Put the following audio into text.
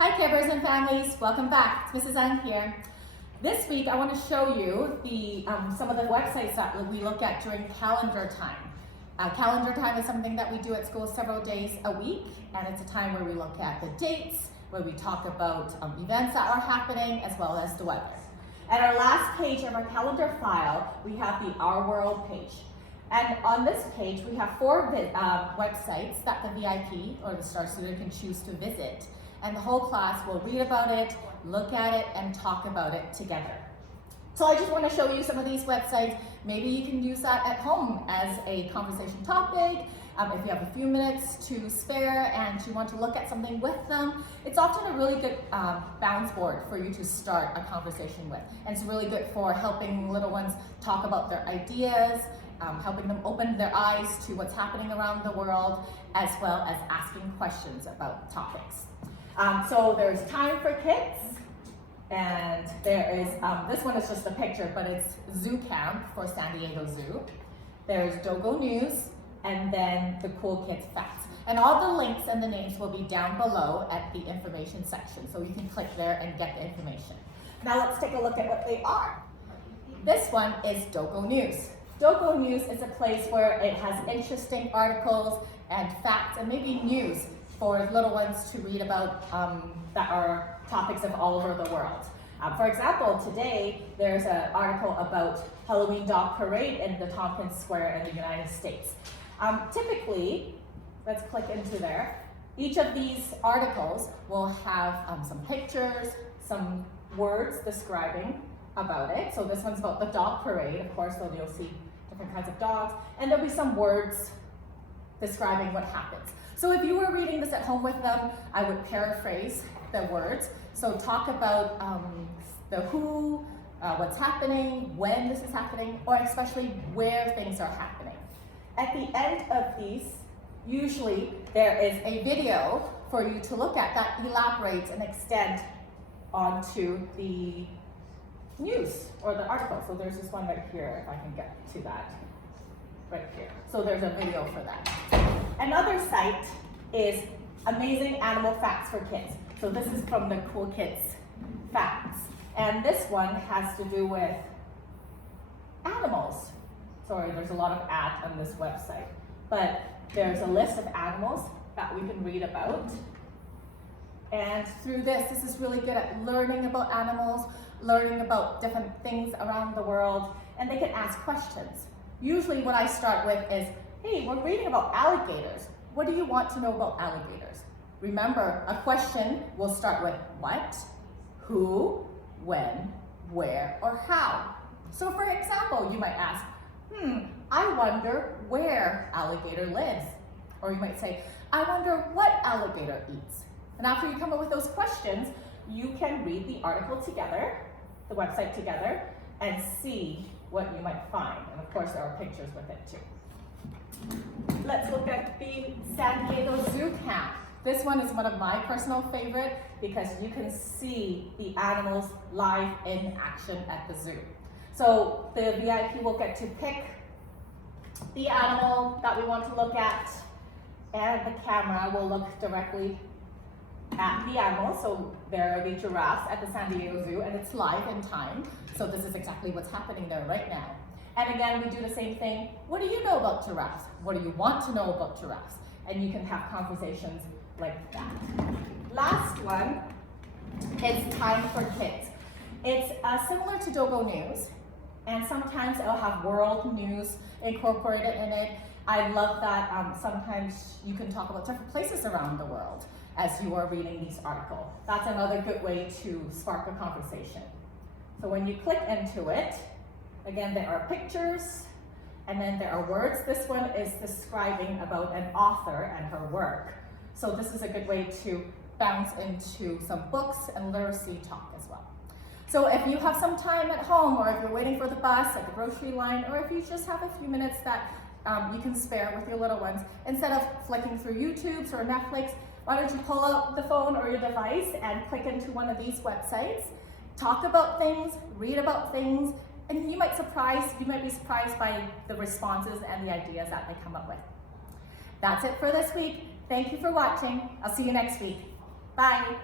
Hi caregivers and families, welcome back. It's Mrs. Ang here. This week I want to show you some of the websites that we look at during calendar time. Calendar time is something that we do at school several days a week, and it's a time where we look at the dates, where we talk about events that are happening, as well as the weather. At our last page of our calendar file, we have the Our World page. And on this page, we have four websites that the VIP or the STAR student can choose to visit. And the whole class will read about it, look at it, and talk about it together. So I just want to show you some of these websites. Maybe you can use that at home as a conversation topic. If you have a few minutes to spare and you want to look at something with them, it's often a really good bounce board for you to start a conversation with. And it's really good for helping little ones talk about their ideas, helping them open their eyes to what's happening around the world, as well as asking questions about topics. So there's Time for Kids, and there is, this one is just a picture, but it's Zoo Camp for San Diego Zoo. There's Dogo News, and then the Cool Kids Facts. And all the links and the names will be down below at the information section, so you can click there and get the information. Now let's take a look at what they are. This one is Dogo News. Dogo News is a place where it has interesting articles and facts and maybe news for little ones to read about that are topics of all over the world. For example, today there's an article about Halloween Dog Parade in the Tompkins Square in the United States. Typically, let's click into there, each of these articles will have some pictures, some words describing about it. So this one's about the dog parade, of course, so you'll see different kinds of dogs, and there'll be some words describing what happens. So if you were reading this at home with them, I would paraphrase the words. So talk about the who, what's happening, when this is happening, or especially where things are happening. At the end of these, usually there is a video for you to look at that elaborates and extend onto the news or the article. So there's this one right here, if I can get to that, right here. So there's a video for that. Another site is Amazing Animal Facts for Kids. So this is from the Cool Kids Facts. And this one has to do with animals. Sorry, there's a lot of ads on this website. But there's a list of animals that we can read about. And through this is really good at learning about animals, learning about different things around the world, and they can ask questions. Usually what I start with is, hey, we're reading about alligators. What do you want to know about alligators? Remember, a question will start with what, who, when, where, or how. So for example, you might ask, I wonder where alligator lives. Or you might say, I wonder what alligator eats. And after you come up with those questions, you can read the article together, the website together, and see what you might find. And of course, there are pictures with it too. Let's look at the San Diego Zoo Camp. This one is one of my personal favorite because you can see the animals live in action at the zoo. So the VIP will get to pick the animal that we want to look at, and the camera will look directly at the animal. So there are the giraffes at the San Diego Zoo, and it's live in time. So this is exactly what's happening there right now. And again, we do the same thing. What do you know about giraffes? What do you want to know about giraffes? And you can have conversations like that. Last one is Time for Kids. It's similar to Dogo News, and sometimes it'll have world news incorporated in it. I love that sometimes you can talk about different places around the world as you are reading these articles. That's another good way to spark a conversation. So when you click into it, again, there are pictures, and then there are words. This one is describing about an author and her work. So this is a good way to bounce into some books and literacy talk as well. So if you have some time at home, or if you're waiting for the bus at the grocery line, or if you just have a few minutes that you can spare with your little ones, instead of flicking through YouTube's or Netflix, why don't you pull out the phone or your device and click into one of these websites, talk about things, read about things, and you might be surprised by the responses and the ideas that they come up with. That's it for this week. Thank you for watching. I'll see you next week. Bye.